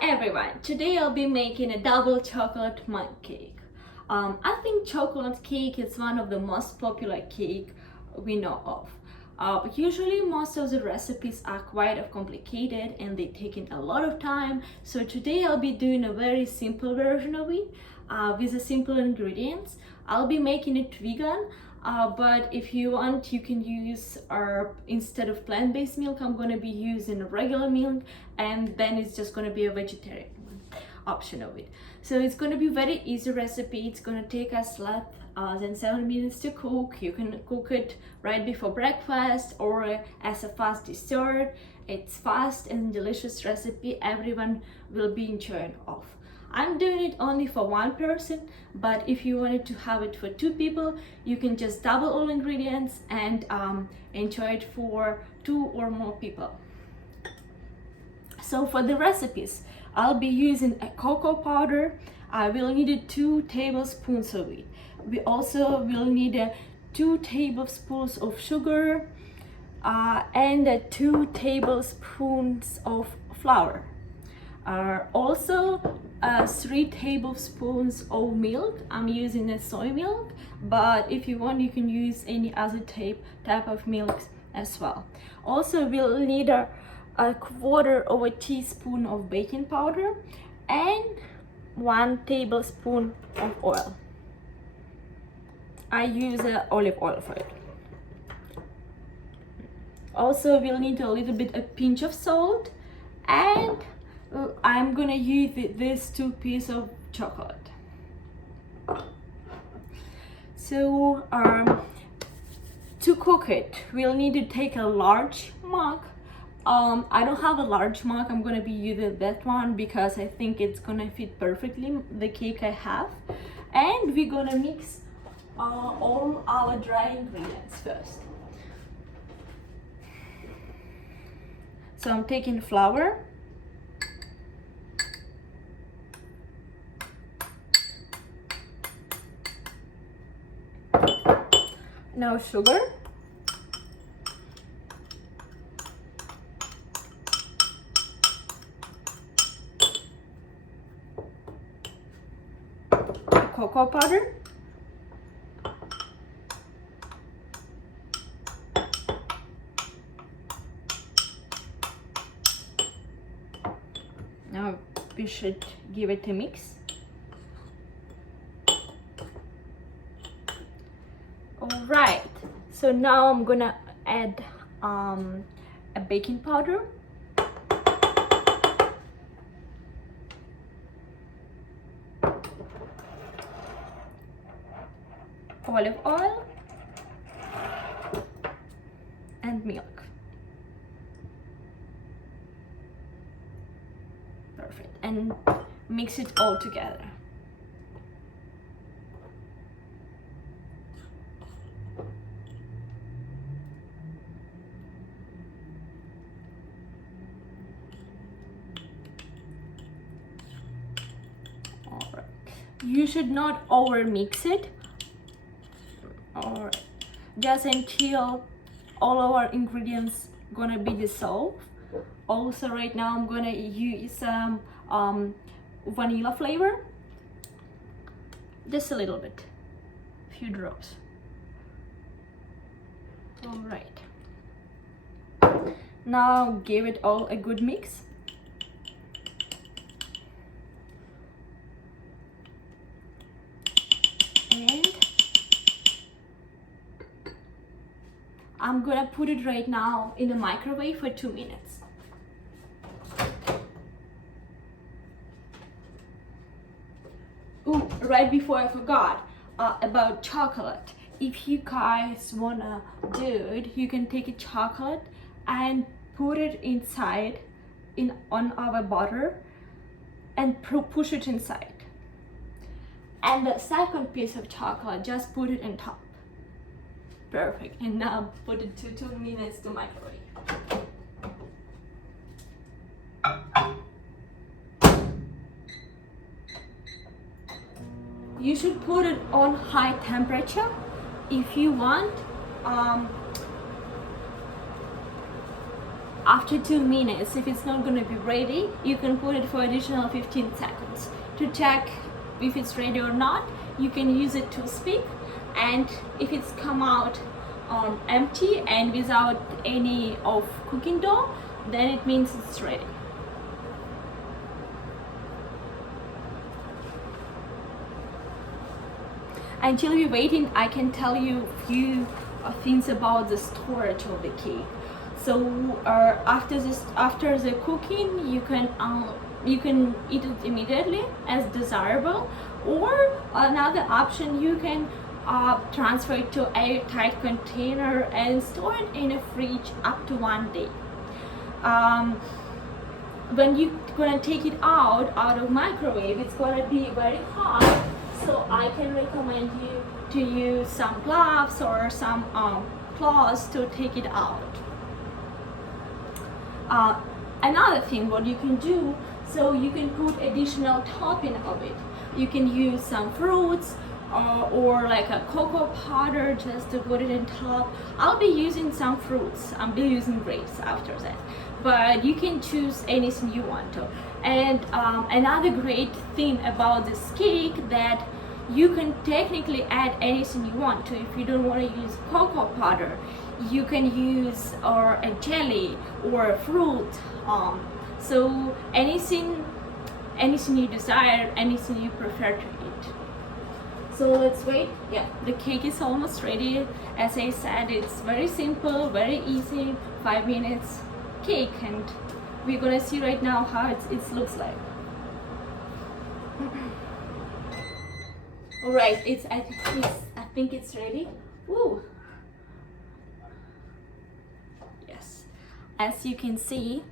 everyone, today I'll be making a double chocolate mug cake. I think chocolate cake is one of the most popular cake we know of. Usually most of the recipes are quite complicated and they take in a lot of time. So today I'll be doing a very simple version of it with the simple ingredients. I'll be making it vegan. But if you want, you can use instead of plant-based milk, I'm going to be using regular milk, and then it's just going to be a vegetarian option of it. So it's going to be very easy recipe. It's going to take us less than 7 minutes to cook. You can cook it right before breakfast or as a fast dessert. It's fast and delicious recipe everyone will be enjoying of. I'm doing it only for one person, but if you wanted to have it for 2 people, you can just double all ingredients and enjoy it for 2 or more people. So for the recipes, I'll be using a cocoa powder. I will need 2 tablespoons of it. We also will need 2 tablespoons of sugar and 2 tablespoons of flour. Also 3 tablespoons of milk. I'm using a soy milk, but if you want, you can use any other type of milk as well. Also, we'll need a quarter of a teaspoon of baking powder and 1 tablespoon of oil. I use olive oil for it. Also, we'll need a little bit, a pinch of salt, and I'm gonna use these 2 pieces of chocolate. So to cook it, we'll need to take a large mug. I don't have a large mug. I'm gonna be using that one because I think it's gonna fit perfectly the cake I have. And we're gonna mix all our dry ingredients first. So I'm taking flour, now sugar, cocoa powder, now we should give it a mix. Alright, so now I'm gonna add a baking powder, olive oil, and milk. Perfect, and mix it all together. Alright, you should not over mix it. Alright, just until all our ingredients gonna be dissolved. Also, right now I'm gonna use some vanilla flavor, just a little bit, few drops. Alright, now give it all a good mix. And I'm gonna put it right now in the microwave for 2 minutes. Ooh, right before I forgot about chocolate. If you guys wanna do it, you can take a chocolate and put it inside on our butter and push it inside. And the second piece of chocolate, just put it on top. Perfect. And now put it to 2 minutes to microwave. You should put it on high temperature if you want After 2 minutes, if it's not going to be ready, you can put it for additional 15 seconds. To check if it's ready or not, you can use it to speak, and if it's come out empty and without any of cooking dough, then it means it's ready. Until you're waiting, I can tell you a few things about the storage of the cake. So after the cooking, you can eat it immediately as desirable, or another option, you can transfer it to a airtight container and store it in a fridge up to 1 day. When you're gonna take it out of microwave, it's gonna be very hot, so I can recommend you to use some gloves or some cloths to take it out. Another thing what you can do, so you can put additional topping of it. You can use some fruits or like a cocoa powder just to put it on top. I'll be using some fruits. I'll be using grapes after that, but you can choose anything you want to. And another great thing about this cake, that you can technically add anything you want to. If you don't want to use cocoa powder, you can use a jelly or a fruit. So anything you desire, anything you prefer to eat. So let's wait. Yeah, the cake is almost ready. As I said, it's very simple, very easy, 5 minutes cake, and we're gonna see right now how it looks like. All right, I think it's ready. Woo! Yes, as you can see,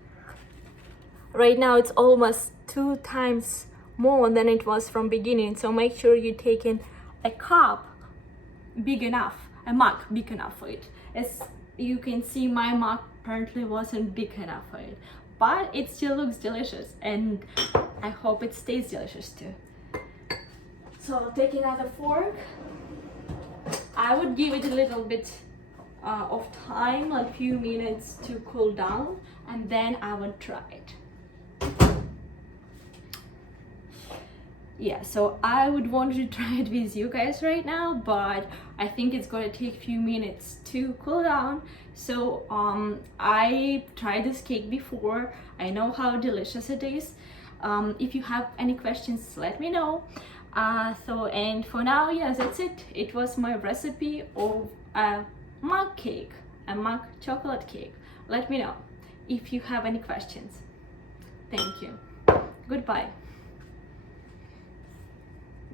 right now it's almost 2 times more than it was from beginning. So make sure you take in a cup big enough, a mug big enough for it. As you can see, my mug apparently wasn't big enough for it, but it still looks delicious, and I hope it stays delicious too. So I'll take another fork. I would give it a little bit of time, a few minutes to cool down, and then I would try it. Yeah, so I would want to try it with you guys right now, but I think it's gonna take a few minutes to cool down. So I tried this cake before. I know how delicious it is. If you have any questions, let me know. And for now, yes, that's it. It was my recipe of a mug cake, a mug chocolate cake. Let me know if you have any questions. Thank you. Goodbye.